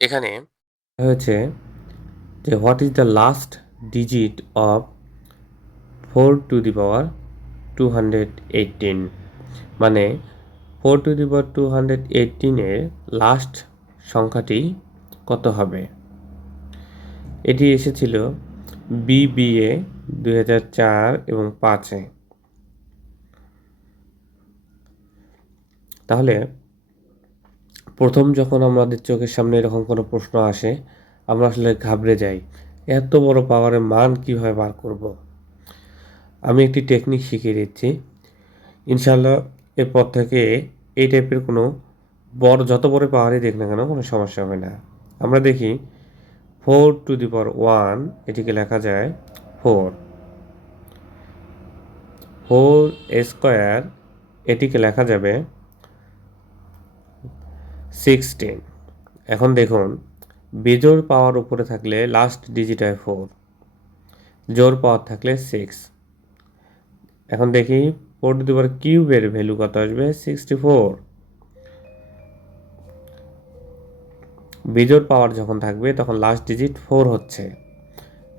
এখানে হয়েছে যে what is the last digit of 4 to the power 218, মানে 4 to the power 218 এর লাস্ট সংখ্যাটি কত হবে। এটি এসেছিল বিবিএ 2004 এবং 5-এ। তাহলে প্রথম যখন আমাদের চোখের সামনে এরকম কোনো প্রশ্ন আসে আমরা আসলে ঘাবড়ে যাই, এত বড় পাওয়ারের মান কীভাবে বার করব। আমি একটি টেকনিক শিখিয়ে দিচ্ছি, ইনশাআল্লাহ এরপর থেকে এই টাইপের কোনো যত বড় পাওয়ারই দেখ না কেন কোনো সমস্যা হবে না। আমরা দেখি 4 to the power 1 এটিকে লেখা যায় 4 স্কোয়ার, এটিকে লেখা যাবে 16। এখন দেখুন বিজোড় পাওয়ার উপরে থাকলে লাস্ট ডিজিট হয় 4, জোড় পাওয়ার থাকলে 6। এখন দেখি 4 to the power কিউবের ভ্যালু কত আসবে, 64। বিজোড় পাওয়ার যখন থাকবে তখন লাস্ট ডিজিট 4 হচ্ছে।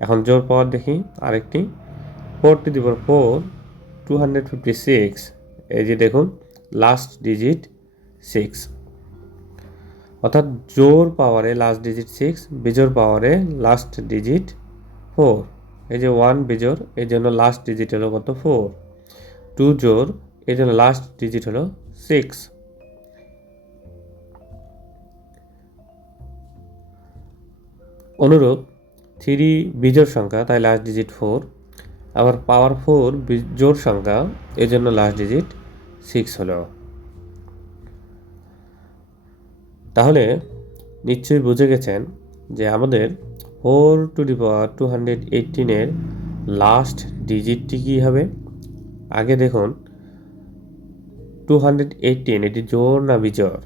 এখন জোড় পাওয়ার দেখি আরেকটি 4 to the power 256, এই যে দেখুন লাস্ট ডিজিট 6, অর্থাৎ জোড় পাওয়ারে লাস্ট ডিজিট 6, বিজোড় পাওয়ারে লাস্ট ডিজিট 4। এই যে 1 বিজোড়, এই জন্য লাস্ট ডিজিট হলো কত 4, 2 জোড়, এই জন্য লাস্ট ডিজিট হলো 6। অনুরূপ 3 বিজোড় সংখ্যা, তাই লাস্ট ডিজিট 4, আবার পাওয়ার 4 জোড় সংখ্যা, এই জন্য লাস্ট ডিজিট 6 হলো। তাহলে নিশ্চয়ই বুঝে গেছেন যে আমাদের 4 to the power 218 এর লাস্ট ডিজিটটি কী হবে। আগে দেখুন 218 এটি জোড় না বিজোড়,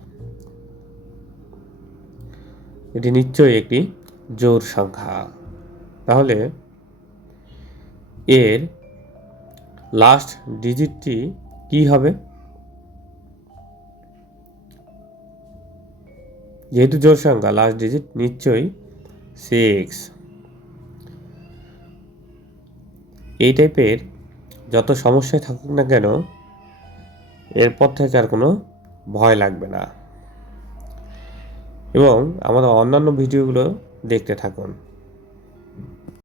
এটি নিশ্চয়ই একটি জোড় সংখ্যা। তাহলে এর লাস্ট ডিজিটটি কি হবে, যেহেতু জোড় সংখ্যা লাস্ট ডিজিট নিশ্চয়ই 6। এই টাইপের যত সমস্যায় থাকুক না কেন এরপর থেকে আর কোনো ভয় লাগবে না, এবং আমাদের অন্যান্য ভিডিওগুলো দেখতে থাকুন।